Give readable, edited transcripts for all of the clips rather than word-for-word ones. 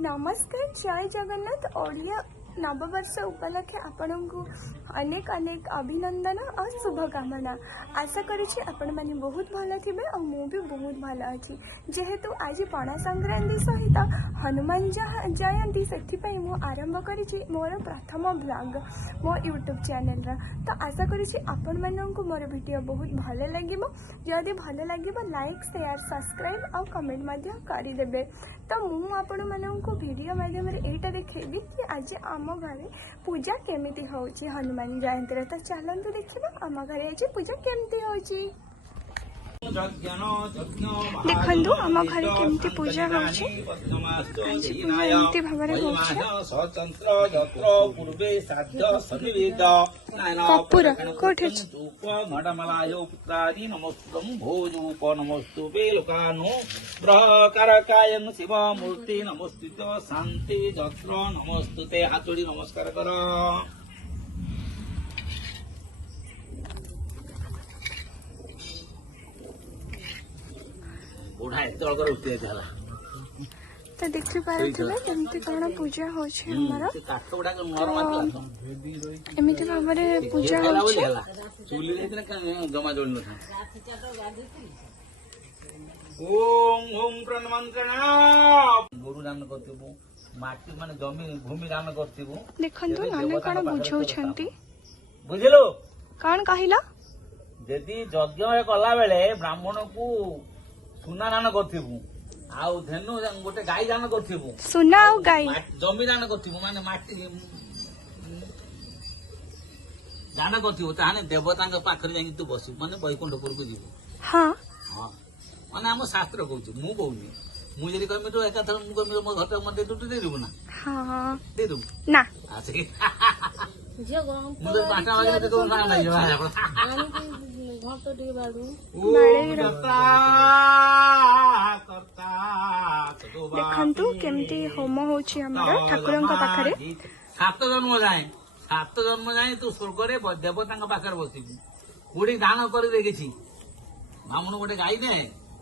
नमस्कार जय जगन्नाथ ओडिया नववर्ष उपलक्षे आपण को अनेक अनेक अभिनंदन और शुभकामना। आशा करुँची आपण मैंने बहुत भल थे और मु भी बहुत भल अच्छी जेहेतु आज पणा संक्रांति सहित हनुमान जयंती से मु आरंभ करी मोर प्रथम ब्लॉग मो यूट्यूब चैनल तो आशा करुँची आपण मानक मोर वीडियो बहुत भल लगे जदि भल लगे लाइक शेयर सब्सक्राइब और कमेंट करदे। तो मु आपण मानक वीडियो माध्यम एटा देखेबी कि आज आम घरे पूजा केमिति होची हनुमान जयंती तो चलतु देखा आम घरे आज पूजा केमिति होची। देखु आम घर केमती पूजा होची भाव कपूर कोठे नमस्तु बेलुकानु ब्रहकारकायं शिव मूर्ति नमस्कृत शांति जत्र नमस्तुते हाथ जोड़ी नमस्कार कर बुढ़ा एत उठे तो देखि पारुथिबे केमती कोन पूजा होछि हमर एमिति भाबरे पूजा होछि चुली देना जमा जोड़ न ओम ओम प्रणमंत्रणा गुरु नाम करथिबो माटी माने जमी भूमि नाम करथिबो देखंतु नाने कोन बुझौ छंती बुझिलो कोन कहिला यदि यज्ञ कला बेले ब्राह्मण को सुना दान करथिबु आउ धेनु गोटे गाई दान करथिबु सुना आउ गाई जमी दान करथिबु माने माटी दान करथिबु ताने देवतांग पाखरे जाई तू बसु माने वैकुंठपुर को जीवु हां हां माने हम शास्त्र कहू मु कहूनी मु जरी कहमी तो एका थर मु कहमी मो घरटा मते टुटि दे देबु ना हां दे देबु ना आसे जे गम मु तो पाटा वाले तो ना नाही घर तो डी बाडू देखंतु केमती होम होछि हमर ठाकुरंक पाखरे सात जन्म जाए तू स्वर्ग रे देवतांक पाखरे बसिबु कोडी दान करि देखिछि ब्राह्मण गोटे गाई दे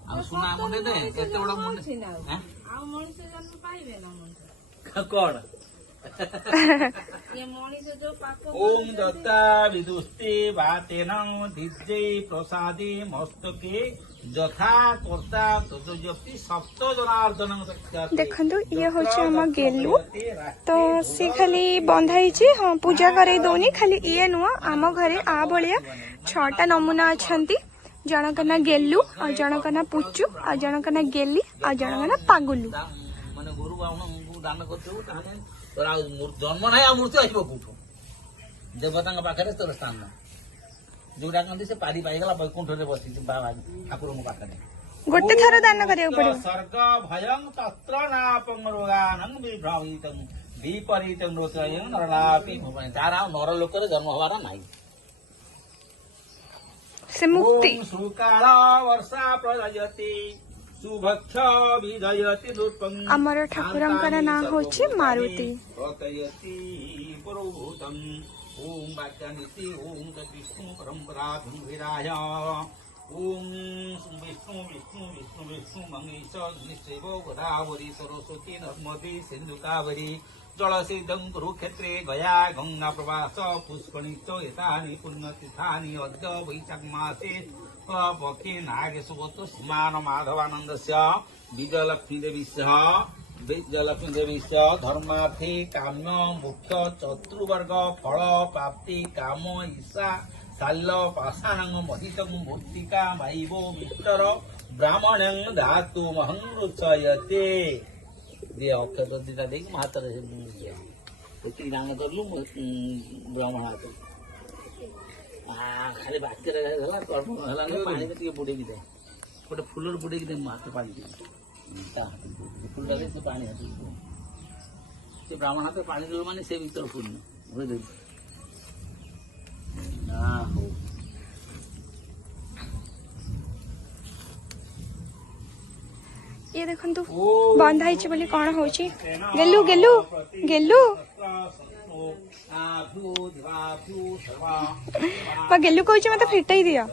आ सुना मुंडे दे केते बडा मुंडे हैं आ मनुष्य जन्म पाइबे ना मनुष्य कोन ये मनुष्य जो पाप ओम दत्ता विदुष्टि वातेन दिज्जै प्रसादे मस्तके जथा कर्ता तजोजपि सप्त जनार्दन देखंतु ये होछि हम गेलु तो से खाली बंधाई छी हां पूजा करे दोनी खाली ये नुआ आम घरे आ भलिया 6टा नमूना अछंती जनक ना गेलु और जनक ना पुचु और जनक ना गेली और जनक ना पागुलु माने गुरु बावण दान करथु ताने तोरा जन्म नाही आ मूर्ति आइबो कोठो देवतांग पाखरे तोर स्थान जोडा कंदी से पारी पाई गला वैकुंठ रे बसी बाबा ठाकुर मो पाखरे गोटे थर दान करियो पड़ो सर्ग भयं तत्र नापं रोगानं विभ्रामितं विपरीतं रोचयं नरलापि भुवने तारा नर लोक रे जन्म हवारा नाही से मुक्ति सुकाल वर्षा प्रजयति सुभक्ष विजयति रूपं अमर ठाकुरंकर नाम होछि मारुति प्रतयति पुरोभूतं ओम वाक्यानिति ओम विष्णु परंपरा धुंविराय ओम विष्णु विष्णु विष्णु विष्णु मंगेश निश्चैव गोदावरी सरस्वती नर्मदे सिंधु कावेरी जलसिद्धं कुरुक्षेत्रे गया गंगा प्रवास पुष्कणित एतानि पुण्यतीर्थानि अद्य वैशाख मासे पक्षे नागेशवत स्मान माधवानंदस्य विजयलक्ष्मी देवीस्य धर्मार्थे काम्य मुख्य चतुर्वर्ग फल प्राप्ति काम ईशा शाल्य पाषाण महितं मूर्तिका माइवो मित्र ब्राह्मणं धातु महं रुचयते दे अक्षर दिटा देख महातर से दान करलु ब्राह्मण हाथ खाली बाक्य रहा कर्म है पानी में टे बुड़े दे गोटे फुल बुड़े दे हाथ पानी फुल से पानी हाथ से ब्राह्मण हाथ पानी दे माने से भीतर फुल बुझे हो ये देखंतु बंधाई छी बोली कोन होची गेलु गेलु गेलु गेलु कहूँ मत फिटाई दिया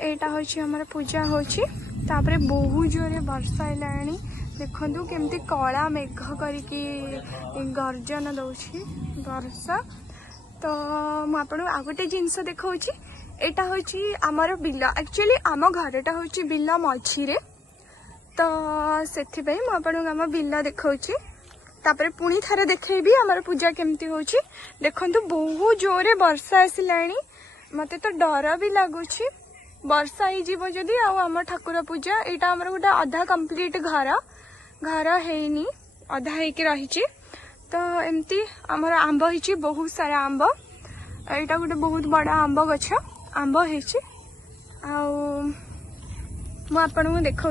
एटा होची हमर पूजा होची तापरे बहुत जोरे वर्षा आइलाणी देखंतु केमती कला मेघ करिकी गर्जन दउछि वर्षा। तो मु आपन आ गोटे जिनस देखाउछि एटा होची हमर बिला एक्चुअली आम घरटा होची बिला मझिरे तो सेथि पई मु आपन आम बिला देखाउछि तापरे पुणी थारे देखैबी हमर पूजा केमती होची। देखंतु बहुत जोरे वर्षा आसिलाणी मते तो डर भी लगुछि वर्षा ही जीव जदि आम ठाकुर पूजा यहाँ आम गोटे अधा कंप्लीट घर घर हैनी अधा होकर रही। तो एमती आमर आंब हो बहुत सारा आंब यहाँ गोटे बहुत बड़ा आंब गछ आंब आपन को देखा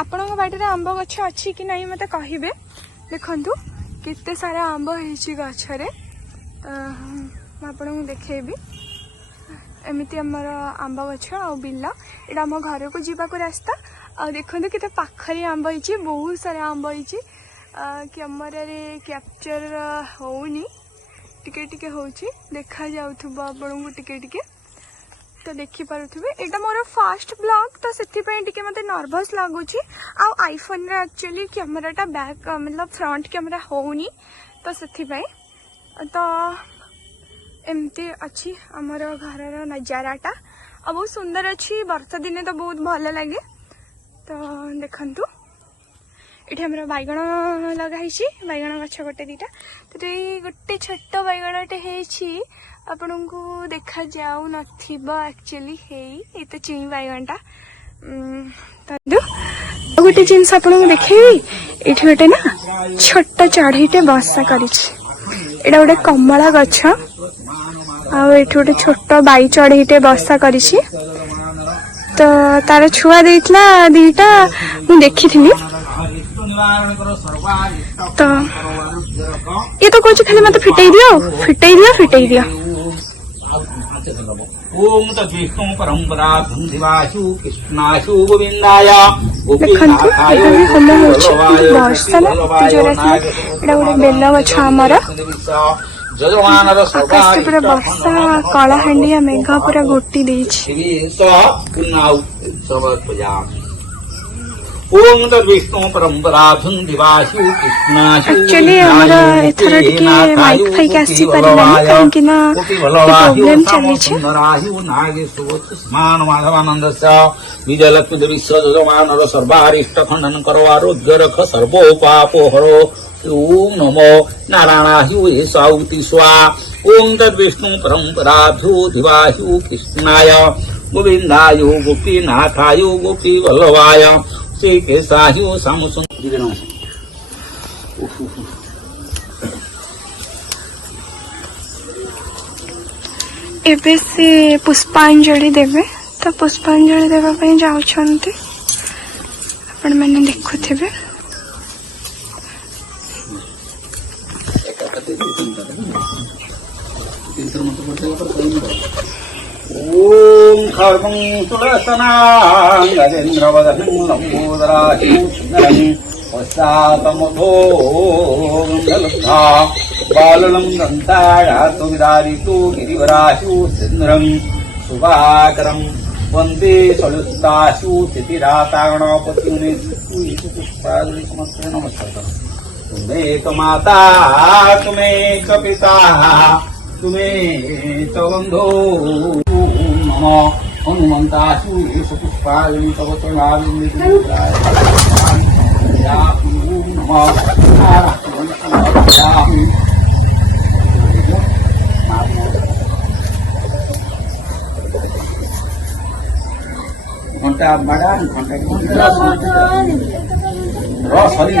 आपण बाटर आंब गछ अच्छी कि नहीं मत कहे देखु केते सारा आंब हो गछरे आपन को देखेबी एमती आमर आंब गछ आ बिल यहाँ आम घर को जावाक रास्ता आ देखो केते पाखरे आंब हो बहुत सारा आंब हो कैमरा कैप्चर होनी टिके टिके होची देखा जाउथबो आपन को टिके टिके तो देखि पारुथबे एटा मोर फास्ट ब्लॉग तो सेति पय टिके मते नर्वस लागुची आ आईफोन रे एक्चुअली कैमराटा बैक मतलब फ्रंट कैमरा होनी तो सेति पय तो एमती अच्छी आमर घर नजाराटा आ बहुत सुंदर अच्छी वर्षा दिने तो बहुत भल लगे। तो देखंतु ये आमर बैगण लगाई बैगण गछ गोटे दीटा तो ये गोटे छोट बैगणटे आपन को देखा जाऊ एक्चुअली है तो चिं बैगणटा गोटे जिनस आपन देखेबी ये गोटे ना छोट चढ़ईटे बसा कर गोटे कमला गछ आउ गोटे छोट बाई चढ़ईटे बसा कर तो तार छुआ देइतला दीटा मु देखी तो ये तो कुछ खाली मत फिटाई दियो ओम तद्विष्णु परंपरा धुंधिवासु कृष्णासु गोविंदाय देखंतु एखाने होम होछि वर्षा ना जोरा एटा गोटे बेल गछ हमर आकाश पूरा वर्षा कलाहांडिया मेघ पूरा घोटी देछि। ओम तद्विष्णु परंपरा धुंधिवासु कृष्णासु एक्चुअली हमरा एथरा टिके माइक फाइक आसी परिलानी काहेकि ना प्रॉब्लम चली छै नराहु नागेश्वर स्मान माधवानंदस्य विजयलक्ष्मी विश्व जजमानर सर्वारिष्ट खंडन करो आरोग्य रख सर्वोपापो हरो ओम नमो नारायणाय साउति स्वा। ओम तद्विष्णु परंपरा धुंधिवासु कृष्णाय गोविंदाय गोपीनाथाय गोपी वल्लभाय श्री केशायु सामुसुन एबे से पुष्पांजलि देवे तो पुष्पांजलि देवा पई जाउछंती आपण माने देखुथिबे। ओम खर्वं सुरसनां गजेन्द्रवदनं लंबोदराशूषणं पश्चातमधो गंधलब्धा बालनं दन्तायातु विदारितु गिरिवराशु सिन्द्रं सुभाकरं वन्दे सलुस्ताशु स्थितिरातागणपतिमुने पुष्पादि नमस्कार। तुम्हें तो माता तुम्हें तो पिता तुम्हें तो बंधो नमो हनुमंताशु येषु पुष्पाणि तव त्वनाविन्दे नमो घंटा बड़ा घंटा सॉरी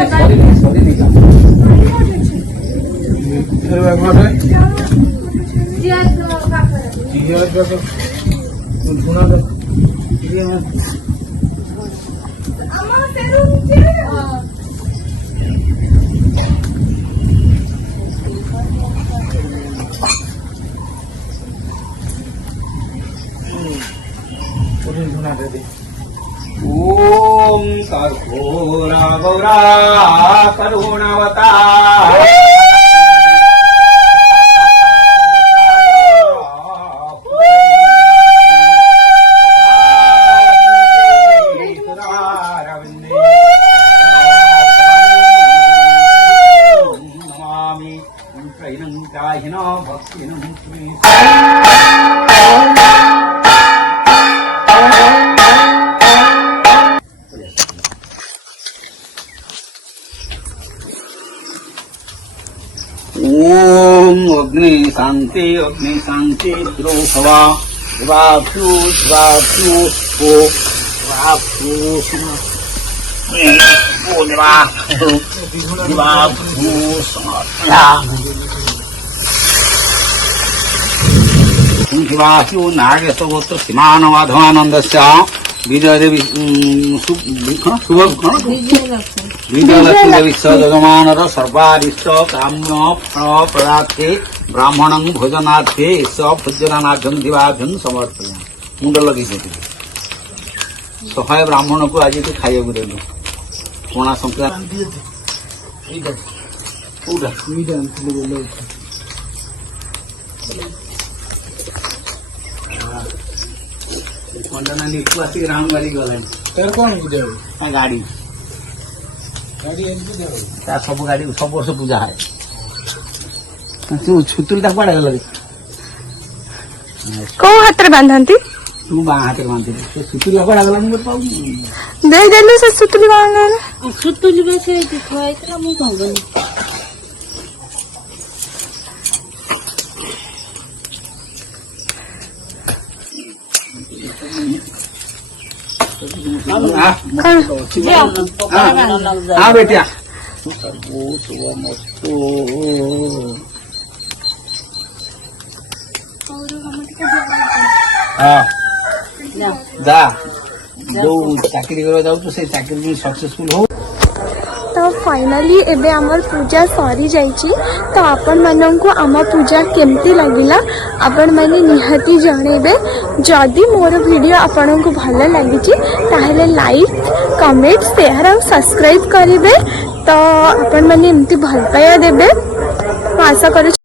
ओम कर्पूरा गौरा करुणावता शांति अग्नि शांति द्रोभवा वाप्यु वाप्यु ओ वाप्यु ओ वाप्यु समर्पया वाप्यु नागेशगोत्र सीमानवाधवानंदस्य विजयदेवी विजयलक्ष्मी देवी जगमानर सर्वारिष्ट काम्य फल प्रदाथे ब्राह्मणं भोजनाथे स भोजनाभ्यं दिवाभ्यं समर्पया मुंड लगे सफाई ब्राह्मण को आज तो खाइबा देलु पणा संक्रांति कंडना निकवासी राम गाड़ी गलानी तर कौन पूजा गाड़ी गाड़ी सब गाड़ी सब वर्ष पूजा है तू छुतुलटा कुआड़े गल को हाथ रे बांधती तू बा हाथ रे बांधी तो छुतुला कुआड़े गला मुझे पाऊ दे देलु से सुतली बांधना सुतुली बेचे थोड़ा इतना मुंह कहबनी हाँ बेटिया जा जो चाकरी करवा जाऊ तो से चाकरी सक्सेसफुल हो तो फाइनली एबे हमर पूजा सरी जाइछि तो आपण माननको आम पूजा केमती लागिला आपण माने निहाती जणेबे जदि मोर वीडियो आपनको भल लागिछि ताहेले लाइक कमेंट शेयर और सब्सक्राइब करिवे तो आपण माने एमती भल पाया देबे आशा करू